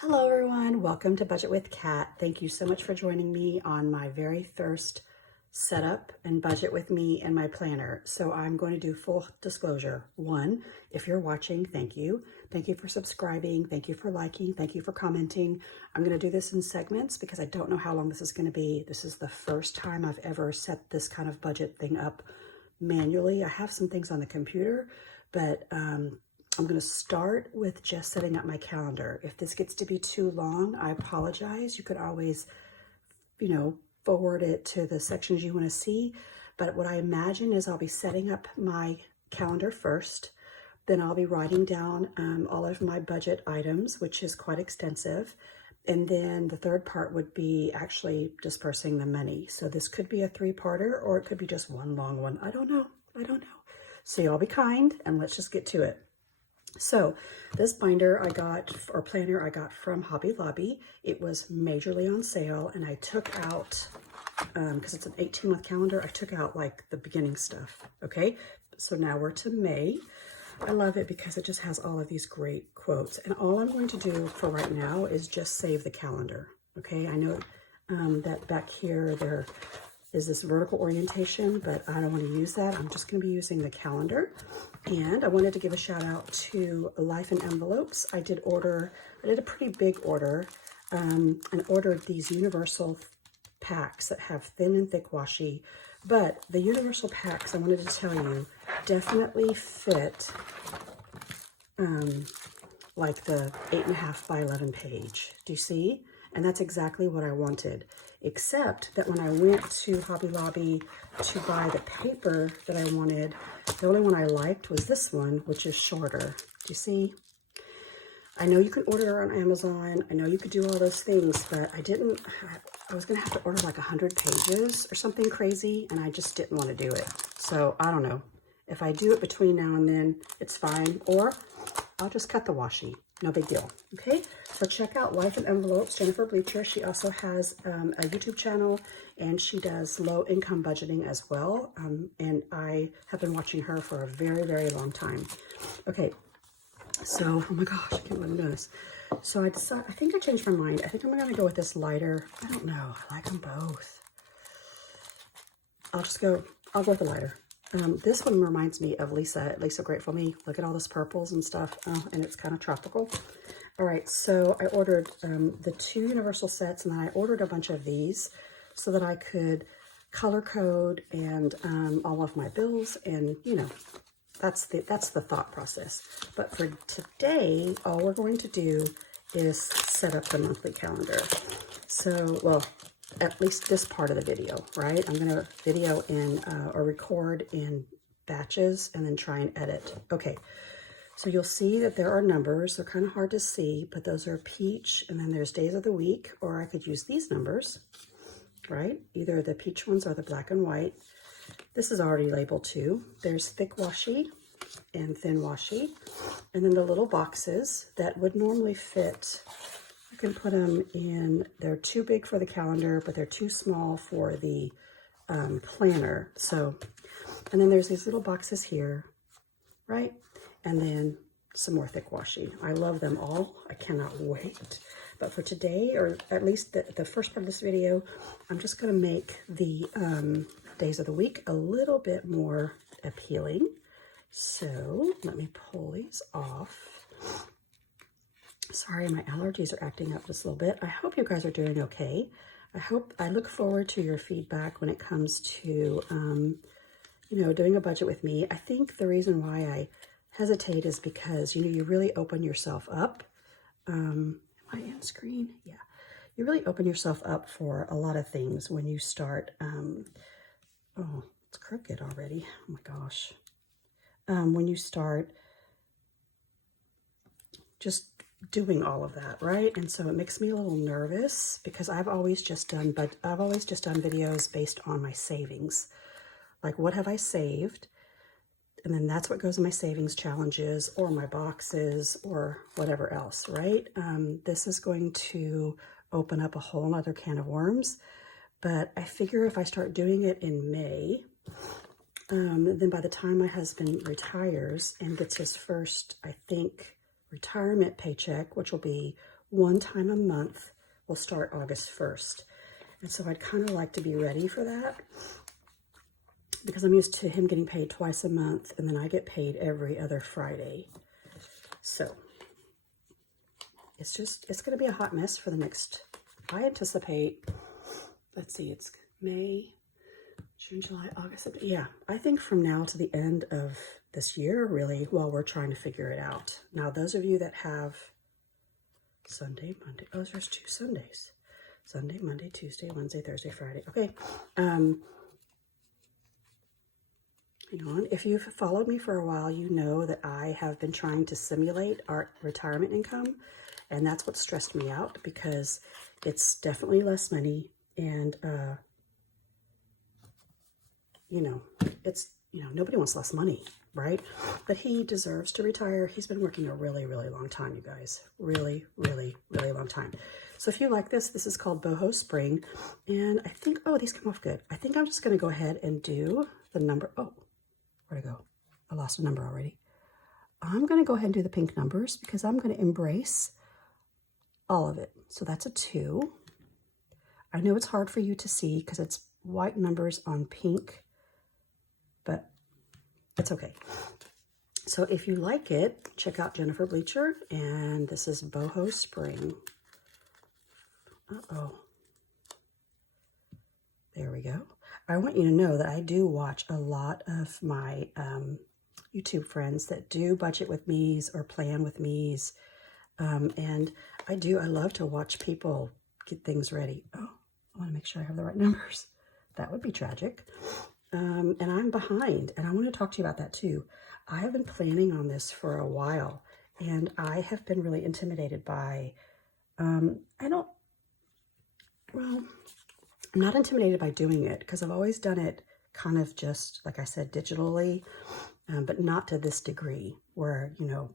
Hello everyone, welcome to Budget with Kat. Thank you so much for joining me on my very first setup and budget with me and my planner. So I'm going to do full disclosure. One, if you're watching, thank you. Thank you for subscribing. Thank you for liking. Thank you for commenting. I'm going to do this in segments because I don't know how long this is going to be. This is the first time I've ever set this kind of budget thing up manually. I have some things on the computer, but I'm going to start with just setting up my calendar. If this gets to be too long, I apologize. You could always, forward it to the sections you want to see. But what I imagine is I'll be setting up my calendar first. Then I'll be writing down all of my budget items, which is quite extensive. And then the third part would be actually dispersing the money. So this could be a three-parter or it could be just one long one. I don't know. So y'all be kind and let's just get to it. So this binder I got, or planner I got from Hobby Lobby. It was majorly on sale and I took out, because it's an 18-month calendar, I took out like the beginning stuff, okay? So now we're to May. I love it because it just has all of these great quotes. And all I'm going to do for right now is just save the calendar, okay? I know that back here there is this vertical orientation, but I don't want to use that. I'm just going to be using the calendar. And I wanted to give a shout out to Life in Envelopes. I did a pretty big order and ordered these universal packs that have thin and thick washi. But the universal packs, I wanted to tell you, definitely fit like the 8.5 by 11 page. Do you see? And that's exactly what I wanted, except that when I went to Hobby Lobby to buy the paper that I wanted, the only one I liked was this one, which is shorter. Do you see? I know you can order on Amazon. I know you could do all those things, but I was gonna have to order like 100 pages or something crazy, and I just didn't want to do it. So I don't know. If I do it between now and then, it's fine, or I'll just cut the washi. No big deal, okay? So check out Life in Envelopes, Jennifer Bleacher. She also has a YouTube channel, and she does low-income budgeting as well. And I have been watching her for a very, very long time. Okay, so, oh my gosh, I can't believe I'm doing this. So I think I changed my mind. I think I'm gonna go with this lighter. I don't know, I like them both. I'll go with the lighter. This one reminds me of Lisa Grateful Me. Look at all this purples and stuff, and it's kind of tropical. All right, so I ordered the 2 universal sets, and then I ordered a bunch of these so that I could color code and all of my bills, and that's the thought process. But for today, all we're going to do is set up the monthly calendar. So, well, at least this part of the video, right? I'm going to video in or record in batches and then try and edit. Okay, so you'll see that there are numbers. They're kind of hard to see, but those are peach, and then there's days of the week, or I could use these numbers, right? Either the peach ones or the black and white. This is already labeled too. There's thick washi and thin washi, and then the little boxes that would normally fit. I can put them in, they're too big for the calendar, but they're too small for the planner. So, and then there's these little boxes here, right? And then some more thick washi. I love them all. I cannot wait. But for today, or at least the first part of this video, I'm just gonna make the days of the week a little bit more appealing. So let me pull these off. Sorry, my allergies are acting up just a little bit. I hope you guys are doing okay. I look forward to your feedback when it comes to, doing a budget with me. I think the reason why I hesitate is because, you really open yourself up. Am I in screen? Yeah. You really open yourself up for a lot of things when you start, oh, it's crooked already. Oh my gosh. When you start just doing all of that, right? And so it makes me a little nervous because I've always just done videos based on my savings. Like, what have I saved? And then that's what goes in my savings challenges or my boxes or whatever else, right? This is going to open up a whole other can of worms. But I figure if I start doing it in May, then by the time my husband retires and gets his first, I think, retirement paycheck, which will be one time a month will start August 1st. And so I'd kind of like to be ready for that because I'm used to him getting paid twice a month, and then I get paid every other Friday. So it's going to be a hot mess for the next, I anticipate, let's see, it's May, June, July, August, September. Yeah, I think from now to the end of this year, really, while we're trying to figure it out. Now, those of you that have Sunday, Monday, oh, there's 2 Sundays. Sunday, Monday, Tuesday, Wednesday, Thursday, Friday. Okay. Hang on. If you've followed me for a while, you know that I have been trying to simulate our retirement income, and that's what stressed me out because it's definitely less money, and you know, it's, you know, nobody wants less money, right? But he deserves to retire. He's been working a really, really long time, you guys. Really, really, really long time. So if you like this, this is called Boho Spring. And I think, oh, these come off good. I think I'm just going to go ahead and do the number. Oh, where'd I go? I lost a number already. I'm going to go ahead and do the pink numbers because I'm going to embrace all of it. So that's a 2. I know it's hard for you to see because it's white numbers on pink, but it's okay. So if you like it, check out Jennifer Bleacher, and this is Boho Spring. Uh-oh. There we go. I want you to know that I do watch a lot of my YouTube friends that do budget with me's or plan with me's. And I love to watch people get things ready. Oh, I want to make sure I have the right numbers. That would be tragic. And I'm behind, and I want to talk to you about that too. I have been planning on this for a while, and I have been really intimidated by, I'm not intimidated by doing it because I've always done it kind of just, like I said, digitally, but not to this degree where, you know,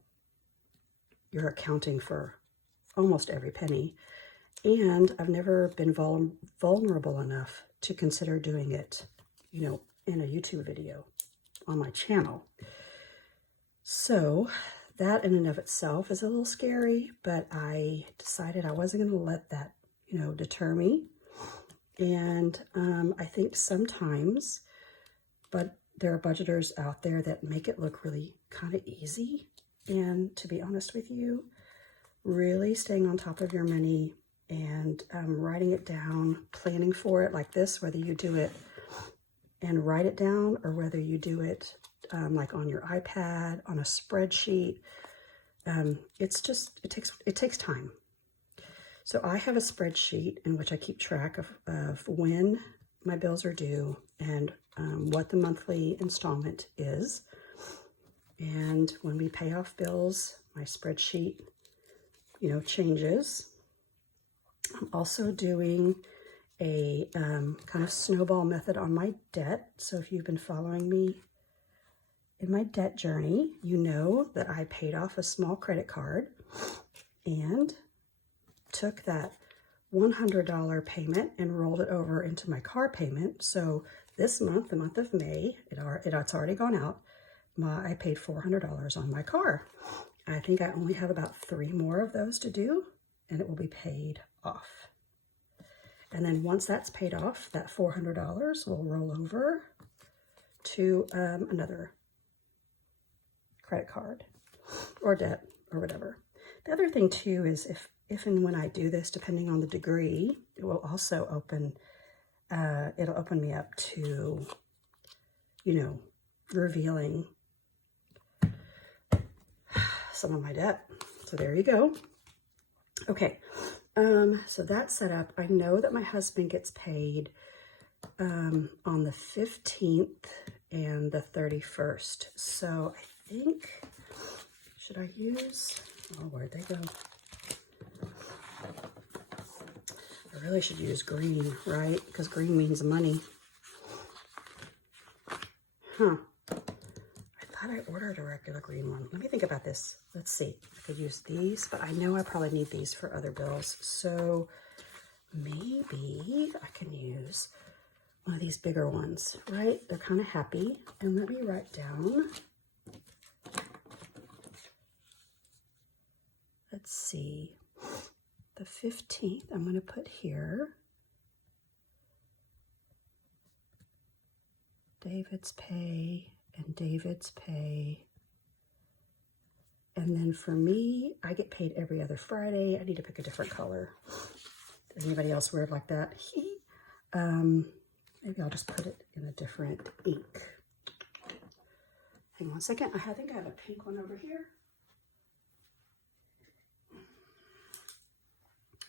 you're accounting for almost every penny. And I've never been vulnerable enough to consider doing it, you know, in a YouTube video on my channel. So that in and of itself is a little scary, but I decided I wasn't going to let that, you know, deter me. And I think sometimes, but there are budgeters out there that make it look really kind of easy. And to be honest with you, really staying on top of your money and writing it down, planning for it like this, whether you do it and write it down or whether you do it like on your iPad, on a spreadsheet, it takes time. So I have a spreadsheet in which I keep track of when my bills are due and what the monthly installment is. And when we pay off bills, my spreadsheet, you know, changes. I'm also doing a kind of snowball method on my debt. So if you've been following me in my debt journey, you know that I paid off a small credit card and took that $100 payment and rolled it over into my car payment. So this month, the month of May, it's already gone out. I paid $400 on my car. I think I only have about 3 more of those to do, and it will be paid off. And then once that's paid off, that $400 will roll over to another credit card or debt or whatever. The other thing too is if and when I do this, depending on the degree, it will also it'll open me up to, you know, revealing some of my debt. So there you go. Okay. So that's set up. I know that my husband gets paid on the 15th and the 31st. So I think, should I use, oh, where'd they go? I really should use green, right? Because green means money. Huh. I thought I ordered a regular green one. Let me think about this. Let's see. I could use these, but I know I probably need these for other bills. So maybe I can use one of these bigger ones, right? They're kind of happy. And let me write down. Let's see. the 15th, I'm going to put here David's pay and David's pay. And then for me, I get paid every other Friday. I need to pick a different color. Is anybody else weird like that? Maybe I'll just put it in a different ink. Hang on a second. I think I have a pink one over here.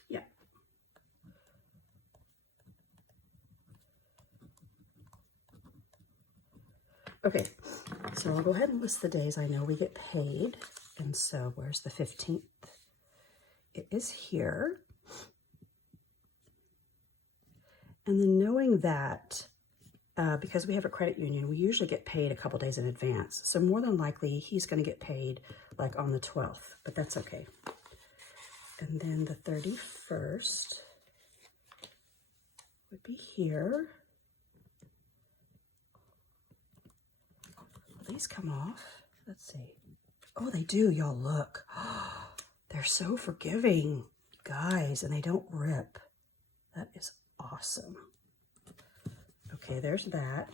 Yeah. Okay, so I'll go ahead and list the days I know we get paid. And so where's the 15th? It is here. And then knowing that, because we have a credit union, we usually get paid a couple days in advance. So more than likely, he's going to get paid like on the 12th, but that's okay. And then the 31st would be here. Will these come off? Let's see. Oh, they do. Y'all look. They're so forgiving, guys, and they don't rip. That is awesome. Okay, there's that.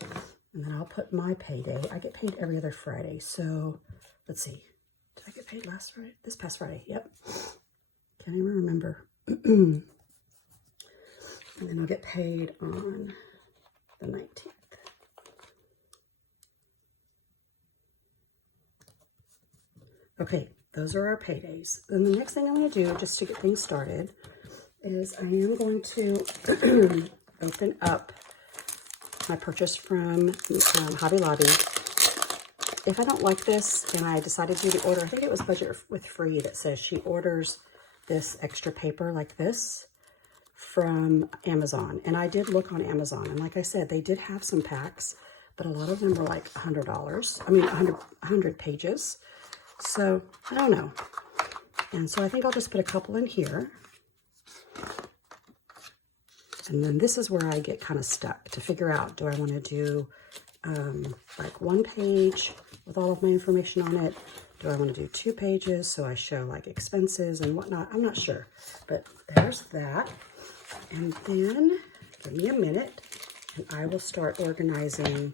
And then I'll put my payday. I get paid every other Friday. So let's see. Did I get paid last Friday? This past Friday. Yep. Can't even remember. And then I'll get paid on the 19th. Okay, those are our paydays. Then the next thing I'm going to do, just to get things started, is I am going to open up my purchase from Hobby Lobby. If I don't like this and I decided to do the order, I think it was Budget with Free that says she orders this extra paper like this from Amazon. And I did look on Amazon, and like I said, they did have some packs, but a lot of them were like $100. I mean, 100 pages. So I don't know. And so I think I'll just put a couple in here. And then this is where I get kind of stuck to figure out, do I want to do like one page with all of my information on it? Do I want to do 2 pages so I show like expenses and whatnot? I'm not sure, but there's that. And then give me a minute and I will start organizing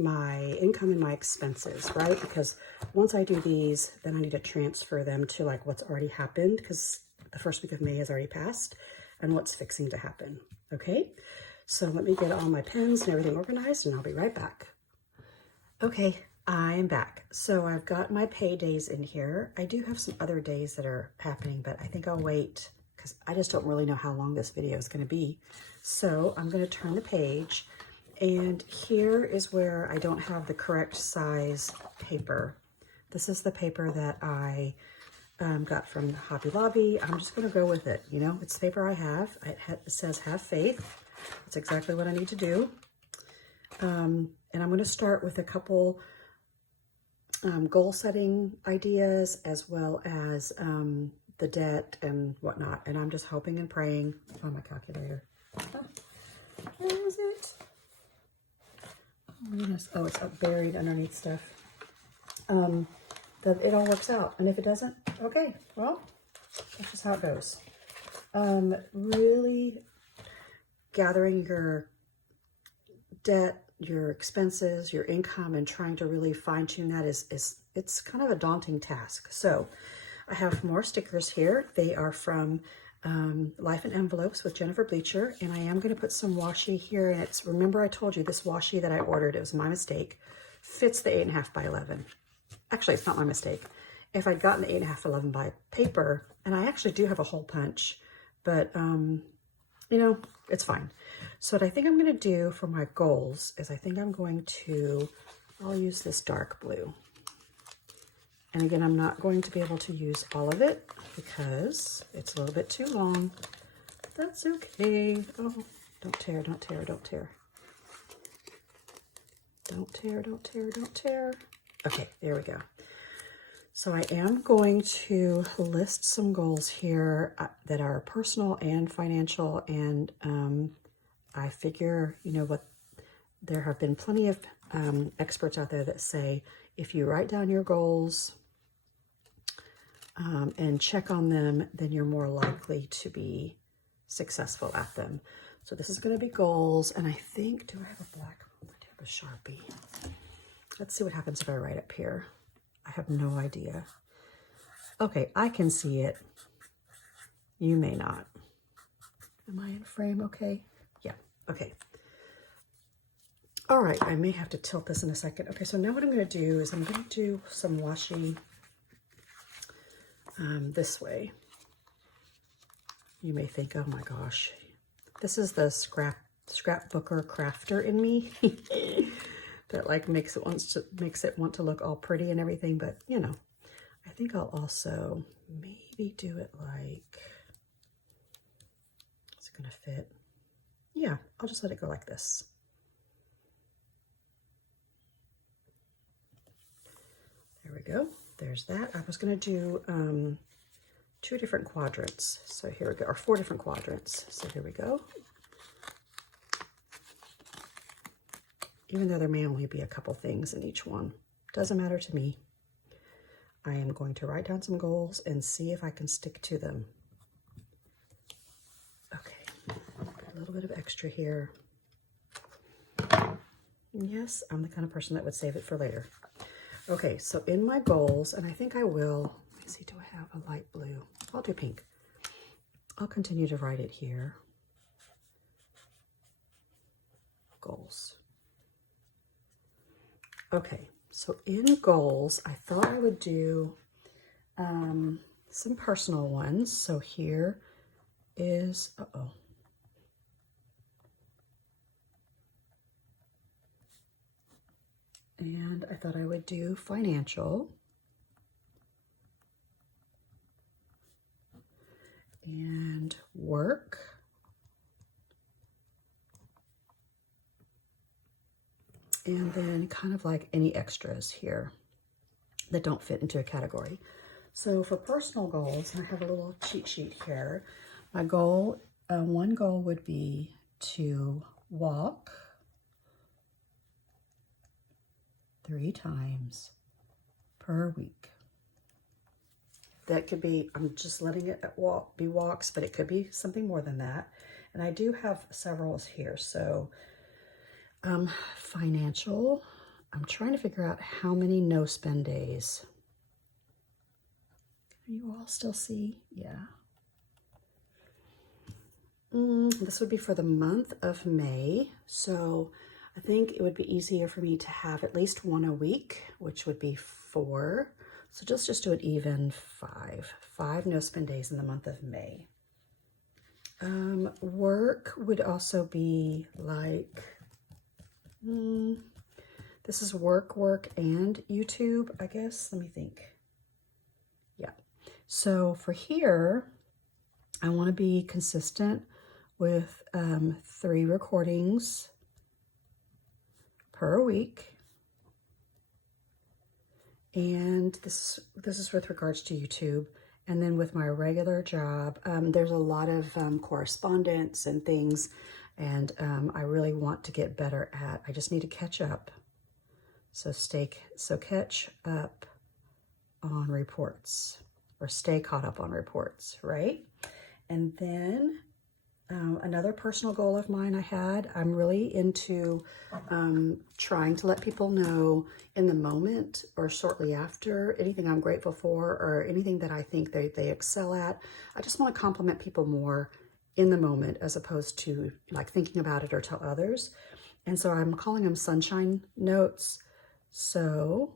my income and my expenses, right? Because once I do these, then I need to transfer them to like what's already happened, because the first week of May has already passed, and what's fixing to happen. Okay, so let me get all my pens and everything organized and I'll be right back. Okay, I'm back. So I've got my pay days in here. I do have some other days that are happening, but I think I'll wait because I just don't really know how long this video is going to be. So I'm going to turn the page, and here is where I don't have the correct size paper. This is the paper that I got from Hobby Lobby. I'm just going to go with it. You know, it's the paper I have. It says have faith. That's exactly what I need to do. And I'm going to start with a couple goal setting ideas, as well as the debt and whatnot. And I'm just hoping and praying. Find my calculator. Oh, where is it? Oh my goodness. Oh, it's buried underneath stuff. That it all works out. And if it doesn't, okay, well, that's just how it goes. Really gathering your debt, your expenses, your income, and trying to really fine tune that it's kind of a daunting task. So I have more stickers here. They are from Life in Envelopes with Jennifer Bleacher, and I am going to put some washi here. And it's, remember I told you this washi that I ordered, it was my mistake, fits the 8.5 by 11. Actually, it's not my mistake. If I'd gotten the 8.5 11 by paper, and I actually do have a hole punch, but you know, it's fine. So what I think I'm going to do for my goals is I think I'm going to, I'll use this dark blue. And again, I'm not going to be able to use all of it because it's a little bit too long. That's okay. Oh, don't tear, don't tear, don't tear. Don't tear, don't tear, don't tear. Okay, there we go. So I am going to list some goals here that are personal and financial, and I figure, you know what, there have been plenty of experts out there that say if you write down your goals, and check on them, then you're more likely to be successful at them. So this is going to be goals. And I think, do I have a black? I do have a Sharpie. Let's see what happens if I write up here. I have no idea. Okay, I can see it. You may not. Am I in frame? Okay. Yeah. Okay. All right. I may have to tilt this in a second. Okay. So now what I'm going to do is I'm going to do some washi this way. You may think, oh my gosh, this is the scrapbooker crafter in me that like makes it want to look all pretty and everything. But you know, I think I'll also maybe do it like, is it gonna fit? Yeah, I'll just let it go like this. There we go. There's that. I was gonna do 2 different quadrants. So here we go, or 4 different quadrants. So here we go. Even though there may only be a couple things in each one, doesn't matter to me. I am going to write down some goals and see if I can stick to them. Okay, a little bit of extra here. Yes, I'm the kind of person that would save it for later. Okay, so in my goals, and I think I will, let me see, do I have a light blue? I'll do pink. I'll continue to write it here. Goals. Okay, so in goals, I thought I would do some personal ones. So here is, and I thought I would do financial. And work. And then kind of like any extras here that don't fit into a category. So for personal goals, I have a little cheat sheet here. My goal, one goal would be to walk 3 times per week. That could be, I'm just letting it be walks, but it could be something more than that. And I do have several here. So financial, I'm trying to figure out how many no spend days. Can you all still see? Yeah. This would be for the month of May. So I think it would be easier for me to have at least 1 a week, which would be 4. So just do it even 5. 5 no spend days in the month of May. Work would also be like, this is work, and YouTube, I guess. Let me think. Yeah. So for here, I want to be consistent with 3 recordings per week. And this is with regards to YouTube. And then with my regular job, there's a lot of correspondence and things, and I really want to get better at, I just need to catch up. So catch up on reports, or stay caught up on reports, right? And then another personal goal of mine I'm really into trying to let people know in the moment or shortly after anything I'm grateful for or anything that I think they excel at. I just want to compliment people more in the moment as opposed to like thinking about it or tell others. And so I'm calling them sunshine notes. So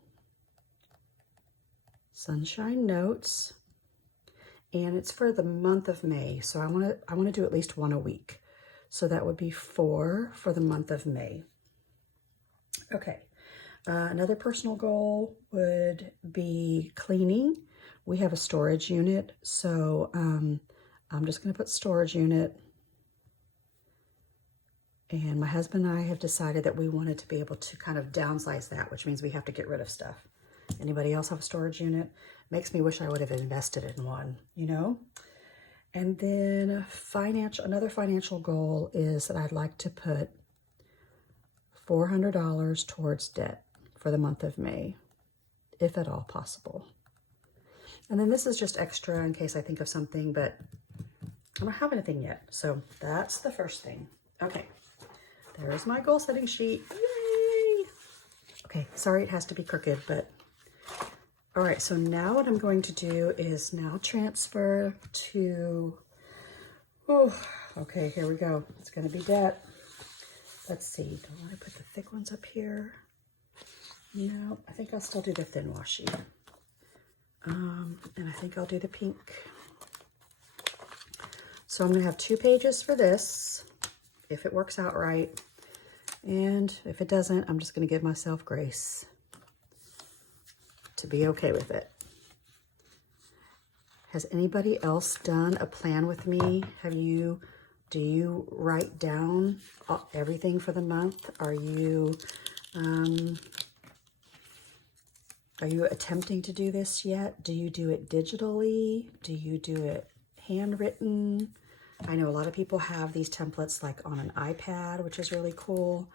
sunshine notes. And it's for the month of May. So I want to do at least 1 a week. So that would be 4 for the month of May. Okay. Another personal goal would be cleaning. We have a storage unit. So I'm just going to put storage unit. And my husband and I have decided that we wanted to be able to kind of downsize that, which means we have to get rid of stuff. Anybody else have a storage unit? Makes me wish I would have invested in one, you know? And then another financial goal is that I'd like to put $400 towards debt for the month of May, if at all possible. And then this is just extra in case I think of something, but I don't have anything yet. So that's the first thing. Okay, there's my goal setting sheet. Yay! Okay, sorry it has to be crooked, but all right, so now what I'm going to do is now transfer to, oh, okay, here we go. It's gonna be debt. Let's see, do I wanna put the thick ones up here? No, I think I'll still do the thin washi. And I think I'll do the pink. So I'm gonna have 2 pages for this, if it works out right. And if it doesn't, I'm just gonna give myself grace to be okay with it. Has anybody else done a plan with me? Do you write down everything for the month? Are you attempting to do this yet? Do you do it digitally? Do you do it handwritten? I know a lot of people have these templates like on an iPad, which is really cool.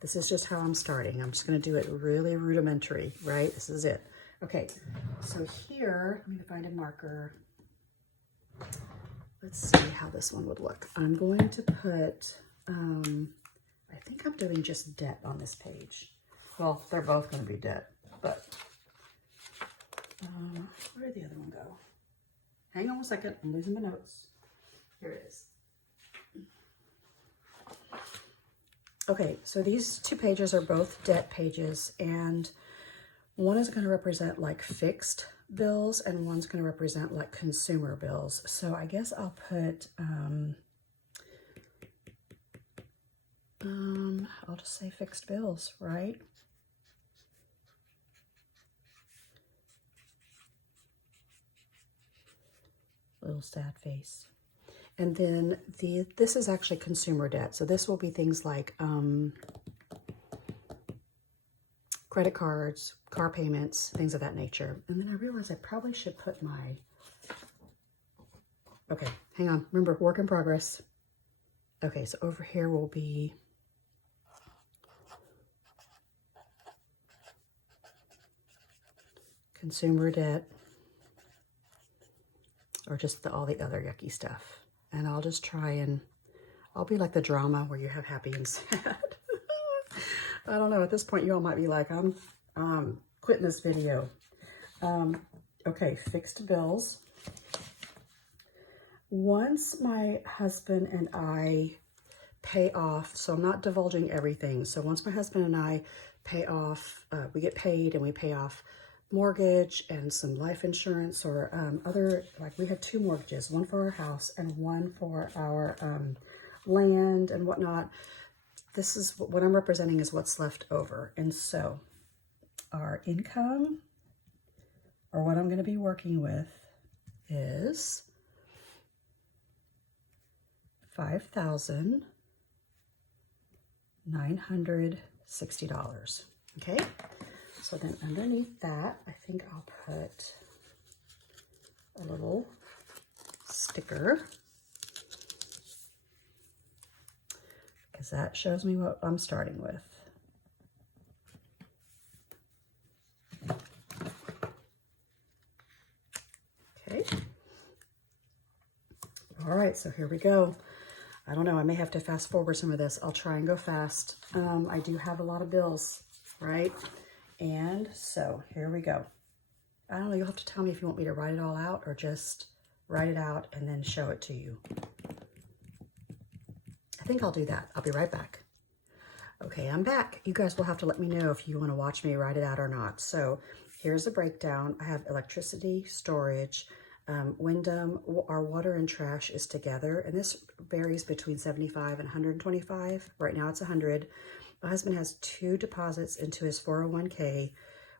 This is just how I'm starting. I'm just gonna do it really rudimentary, right? This is it. Okay, so here, I'm gonna find a marker. Let's see how this one would look. I'm going to put, I think I'm doing just debt on this page. Well, they're both gonna be debt, but where did the other one go? Hang on a second, I'm losing my notes. Here it is. Okay, so these 2 pages are both debt pages, and one is going to represent like fixed bills and one's going to represent like consumer bills. So I guess I'll put, I'll just say fixed bills, right? Little sad face. And then this is actually consumer debt. So this will be things like credit cards, car payments, things of that nature. And then I realized I probably should put my, okay, hang on. Remember, work in progress. Okay, so over here will be consumer debt, or just all the other yucky stuff. And I'll just try and, I'll be like the drama where you have happy and sad. I don't know, at this point you all might be like, I'm quitting this video. Okay, fixed bills. Once my husband and I pay off, so I'm not divulging everything. So once my husband and I pay off, we get paid and we pay off mortgage and some life insurance or other, like we had 2 mortgages, one for our house and one for our land and whatnot. This is what I'm representing is what's left over. And so our income, or what I'm going to be working with, is $5,960. Okay. So then underneath that, I think I'll put a little sticker, because that shows me what I'm starting with. Okay. All right, so here we go. I don't know, I may have to fast forward some of this. I'll try and go fast. I do have a lot of bills, right? And so here we go. I don't know, you'll have to tell me if you want me to write it all out or just write it out and then show it to you. I think I'll do that. I'll be right back. Okay, I'm back. You guys will have to let me know if you want to watch me write it out or not. So here's a breakdown. I have electricity, storage, Wyndham, our water and trash is together, and this varies between 75 and 125. Right now it's 100. My husband has 2 deposits into his 401k.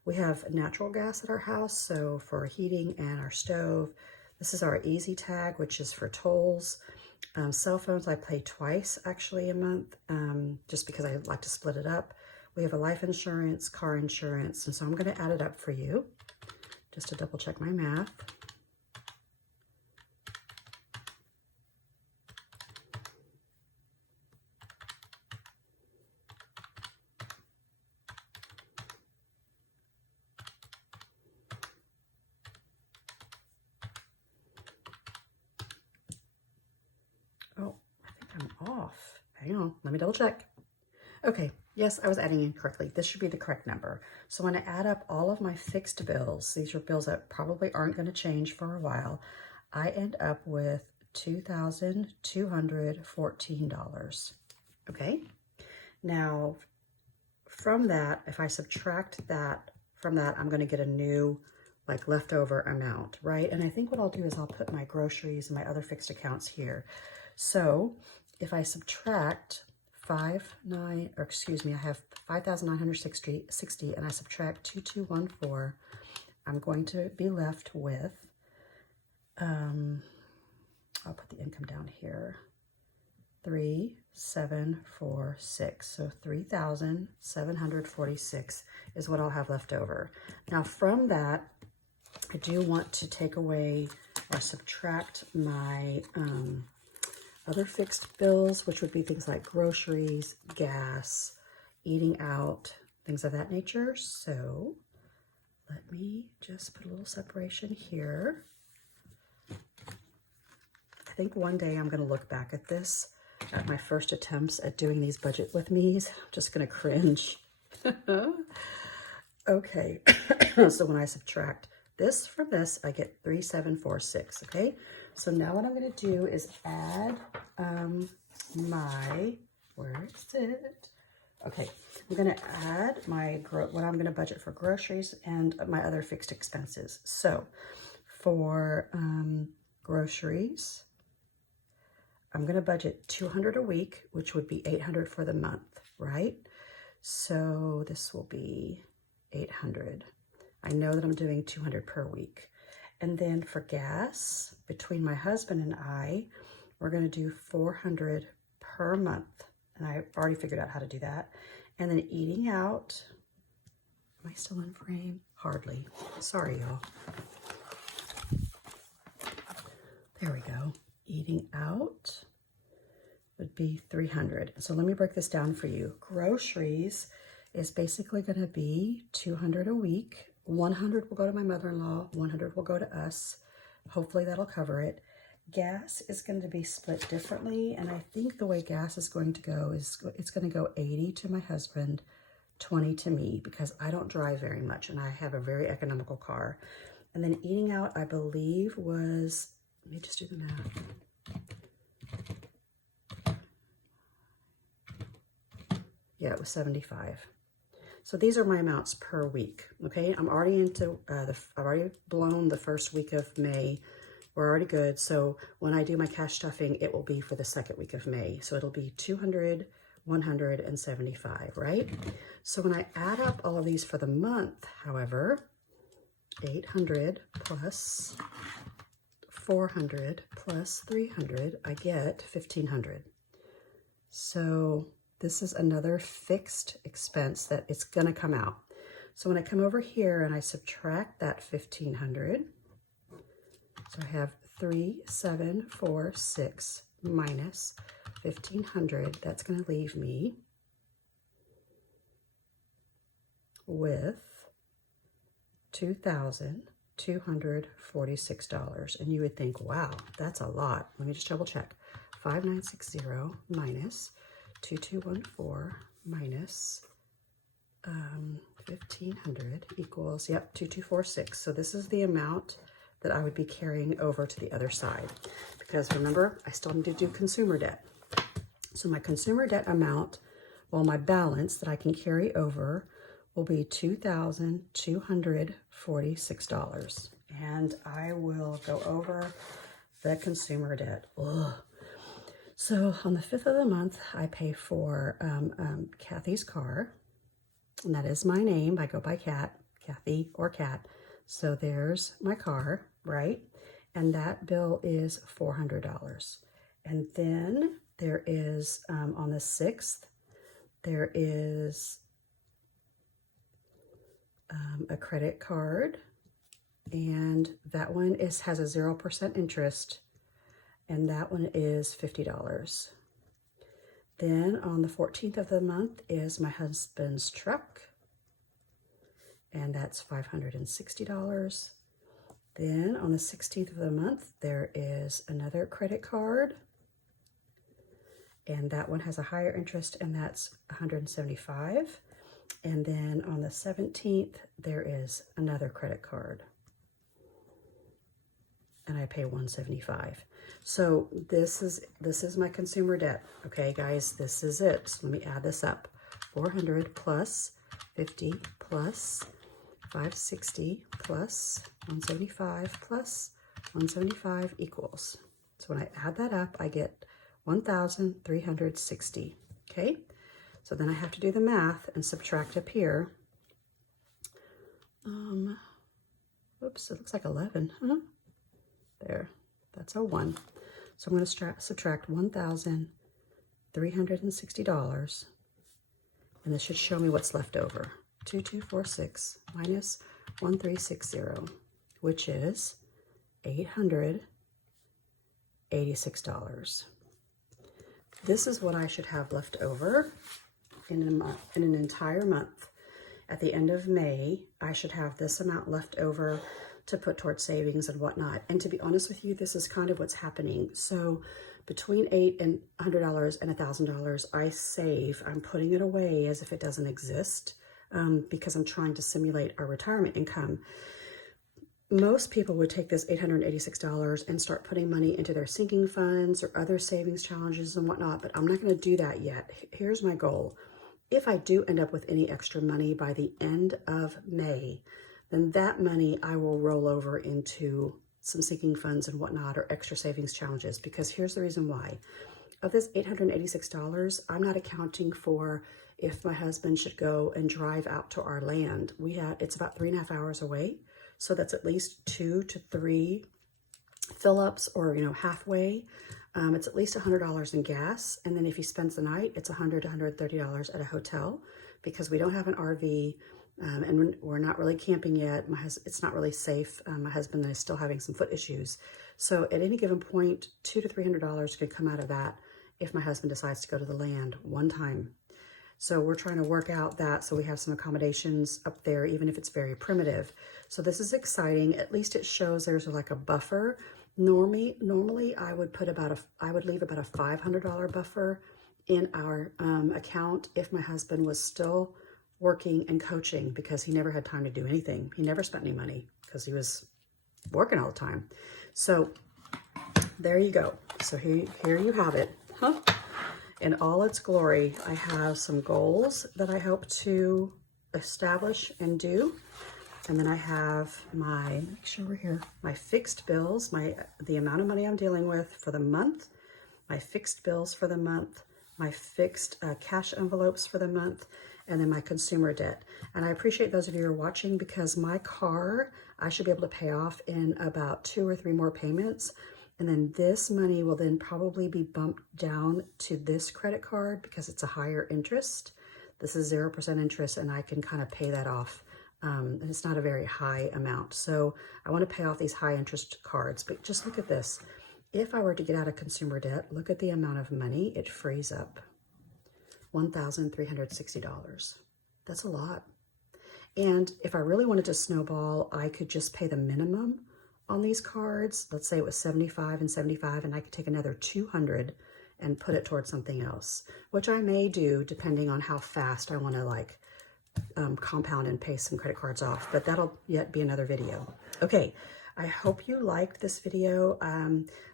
We have natural gas at our house, so for heating and our stove. This is our Easy Tag, which is for tolls. Cell phones I pay twice actually a month, just because I like to split it up. We have a life insurance, car insurance, and so I'm going to add it up for you just to double check my math. off. Hang on, let me double check. Okay, yes, I was adding incorrectly. This should be the correct number. So when I add up all of my fixed bills, these are bills that probably aren't going to change for a while, I end up with $2,214. Okay, now from that, if I subtract that from that, I'm going to get a new like leftover amount, right? And I think what I'll do is I'll put my groceries and my other fixed accounts here. So if I subtract I have 5,960 and I subtract 2,214, I'm going to be left with, I'll put the income down here, 3,746. So 3,746 is what I'll have left over. Now from that, I do want to take away or subtract my other fixed bills, which would be things like groceries, gas, eating out, things of that nature. So let me just put a little separation here. I think one day I'm going to look back at this, at my first attempts at doing these budget with me's. I'm just going to cringe. Okay, so when I subtract this from this, I get 3,746, okay? So now what I'm going to do is add where is it? Okay, I'm going to add what I'm going to budget for groceries and my other fixed expenses. So for groceries, I'm going to budget $200 a week, which would be $800 for the month, right? So this will be $800. I know that I'm doing $200 per week. And then for gas, between my husband and I, we're going to do $400 per month. And I already figured out how to do that. And then eating out, am I still in frame? Hardly. Sorry, y'all. There we go. Eating out would be $300. So let me break this down for you. Groceries is basically going to be $200 a week. 100 will go to my mother-in-law, 100 will go to us. Hopefully that'll cover it. Gas is going to be split differently, and I think the way gas is going to go is it's going to go 80 to my husband, 20 to me, because I don't drive very much and I have a very economical car. And then eating out, I believe was, let me just do the math. Yeah, it was 75. So these are my amounts per week, okay? I'm already into, I've already blown the first week of May. We're already good. So when I do my cash stuffing, it will be for the second week of May. So it'll be 200, 100, and 75, right? So when I add up all of these for the month, however, 800 plus 400 plus 300, I get 1,500. So this is another fixed expense that it's going to come out. So when I come over here and I subtract that 1,500, so I have 3,746 minus 1,500. That's going to leave me with $2,246. And you would think, wow, that's a lot. Let me just double check. 5,960 minus 2,214 minus 1,500 equals, yep, 2,246. So this is the amount that I would be carrying over to the other side. Because remember, I still need to do consumer debt. So my consumer debt amount, well, my balance that I can carry over will be $2,246. And I will go over the consumer debt. Ugh. So on the 5th of the month, I pay for Kathy's car, and that is my name. I go by Kat, Kathy or Kat. So there's my car, right? And that bill is $400. And then there is, on the 6th, there is a credit card, and that one has a 0% interest, and that one is $50. Then on the 14th of the month is my husband's truck, and that's $560. Then on the 16th of the month, there is another credit card, and that one has a higher interest, and that's $175. And then on the 17th, there is another credit card, and I pay $175. So this is my consumer debt. Okay, guys, this is it. So let me add this up. 400 plus 50 plus 560 plus 175 plus 175 equals. So when I add that up, I get 1,360. Okay, so then I have to do the math and subtract up here. Oops, it looks like 11, huh? There, that's a 1. So I'm going to subtract $1,360, and this should show me what's left over. 2246 minus 1360, which is $886. This is what I should have left over in a month, in an entire month. At the end of May, I should have this amount left over to put towards savings and whatnot. And to be honest with you, this is kind of what's happening. So between $800 and $1,000, I save. I'm putting it away as if it doesn't exist, because I'm trying to simulate our retirement income. Most people would take this $886 and start putting money into their sinking funds or other savings challenges and whatnot, but I'm not going to do that yet. Here's my goal. If I do end up with any extra money by the end of May, then that money I will roll over into some sinking funds and whatnot, or extra savings challenges, because here's the reason why. Of this $886, I'm not accounting for if my husband should go and drive out to our land. It's about 3.5 hours away. So that's at least 2 to 3 fill-ups, or, halfway. It's at least $100 in gas. And then if he spends the night, it's $100 to $130 at a hotel, because we don't have an RV, and we're not really camping yet. It's not really safe. My husband is still having some foot issues. So at any given point, $200 to $300 could come out of that if my husband decides to go to the land one time. So we're trying to work out that, so we have some accommodations up there, even if it's very primitive. So this is exciting. At least it shows there's like a buffer. Normally I would leave about a $500 buffer in our account if my husband was still working and coaching, because he never had time to do anything. He never spent any money because he was working all the time. So there you go. So here you have it. Huh? In all its glory, I have some goals that I hope to establish and do. And then I have make sure we're here, my fixed bills, the amount of money I'm dealing with for the month, my fixed bills for the month, my fixed cash envelopes for the month, and then my consumer debt. And I appreciate those of you who are watching, because my car, I should be able to pay off in about 2 or 3 more payments. And then this money will then probably be bumped down to this credit card because it's a higher interest. This is 0% interest, and I can kind of pay that off. And it's not a very high amount. So I want to pay off these high interest cards. But just look at this. If I were to get out of consumer debt, look at the amount of money it frees up. $1,360. That's a lot. And if I really wanted to snowball, I could just pay the minimum on these cards. Let's say it was 75 and 75, and I could take another 200 and put it towards something else, which I may do depending on how fast I want to compound and pay some credit cards off, but that'll yet be another video. Okay, I hope you liked this video.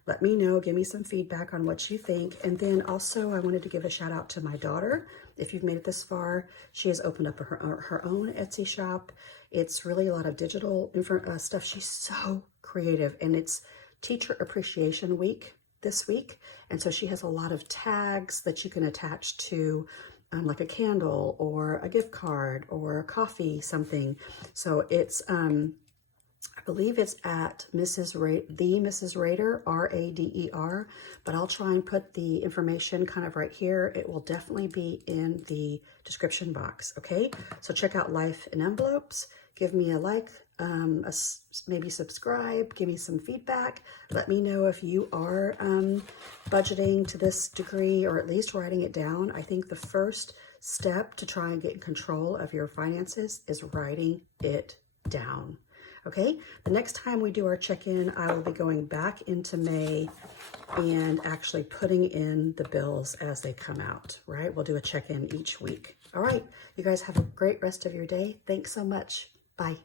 Let me know, give me some feedback on what you think. And then also I wanted to give a shout out to my daughter. If you've made it this far, she has opened up her own Etsy shop. It's really a lot of digital stuff. She's so creative, and it's Teacher Appreciation Week this week. And so she has a lot of tags that you can attach to like a candle or a gift card or a coffee, something. So it's, I believe it's at Mrs. Rader, R-A-D-E-R, but I'll try and put the information kind of right here. It will definitely be in the description box, okay? So check out Life in Envelopes. Give me a like, maybe subscribe, give me some feedback. Let me know if you are budgeting to this degree, or at least writing it down. I think the first step to try and get control of your finances is writing it down. Okay, the next time we do our check-in, I will be going back into May and actually putting in the bills as they come out, right? We'll do a check-in each week. All right, you guys have a great rest of your day. Thanks so much. Bye.